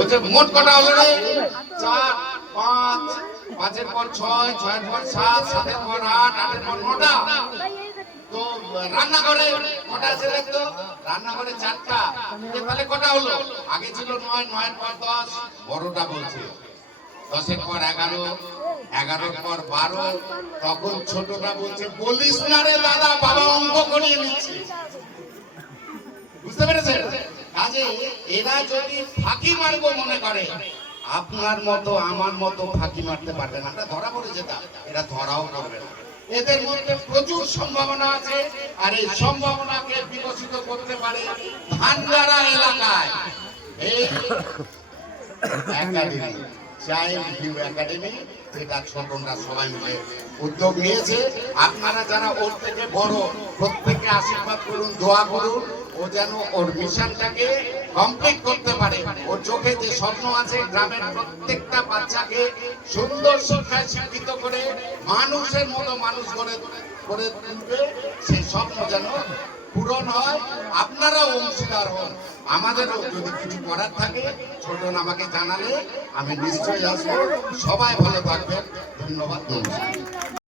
বলছে মোট কটা হলো রে? 4, 5, 5-এর পর 6, 6-এর পর 7, 7-এর পর 8, 8-এর পর 9টা। তো রান্নাঘরে কটা আছে দেখতো? রান্নাঘরে 4টা। তাহলে কটা হলো? আগে ছিল 9, 9-এর পর 10, বড়টা বলছে 10-এর পর 11, 11-এর পর 12, তখন ছোটটা বলছে বলিস না রে দাদা, বাবা অঙ্ক করিয়ে নিচ্ছে। বুঝতে পেরেছেন? কাজে এরা যদি ফাঁকি মারবো মনে করে, আপনার মতো আমার মতো ফাঁকি মারতে পারবে না, আমরা ধরা পড়ে যেতাম, এরা ধরাও করবে না। এদের মধ্যে প্রচুর সম্ভাবনা আছে, আর এই সম্ভাবনাকে বিকশিত করতে পারে ভান্ডারা এলাকায় এই একাডেমি, চাইল্ড ভিউ একাডেমি, যেটা ছোটরা সবাই মিলে উদ্যোগ নিয়েছে। আপনারা যারা ওর থেকে বড়, প্রত্যেককে আশীর্বাদ করুন, দোয়া করুন, ও যেন ওর মিশনটাকে কমপ্লিট করতে পারে। ওর চোখে যে স্বপ্ন আছে, গ্রামের প্রত্যেকটা বাচ্চাকে সুন্দর শিক্ষায় শিক্ষিত করে মানুষের মতো মানুষ করে তুলবে, সেই স্বপ্ন যেন পূরণ হয়। আপনারাও অংশীদার হন। আমাদেরও যদি কিছু করার থাকে, ছোটন আমাকে জানালে আমি নিশ্চয়ই আসবো। সবাই ভালো থাকবেন। ধন্যবাদ। নমস্কার।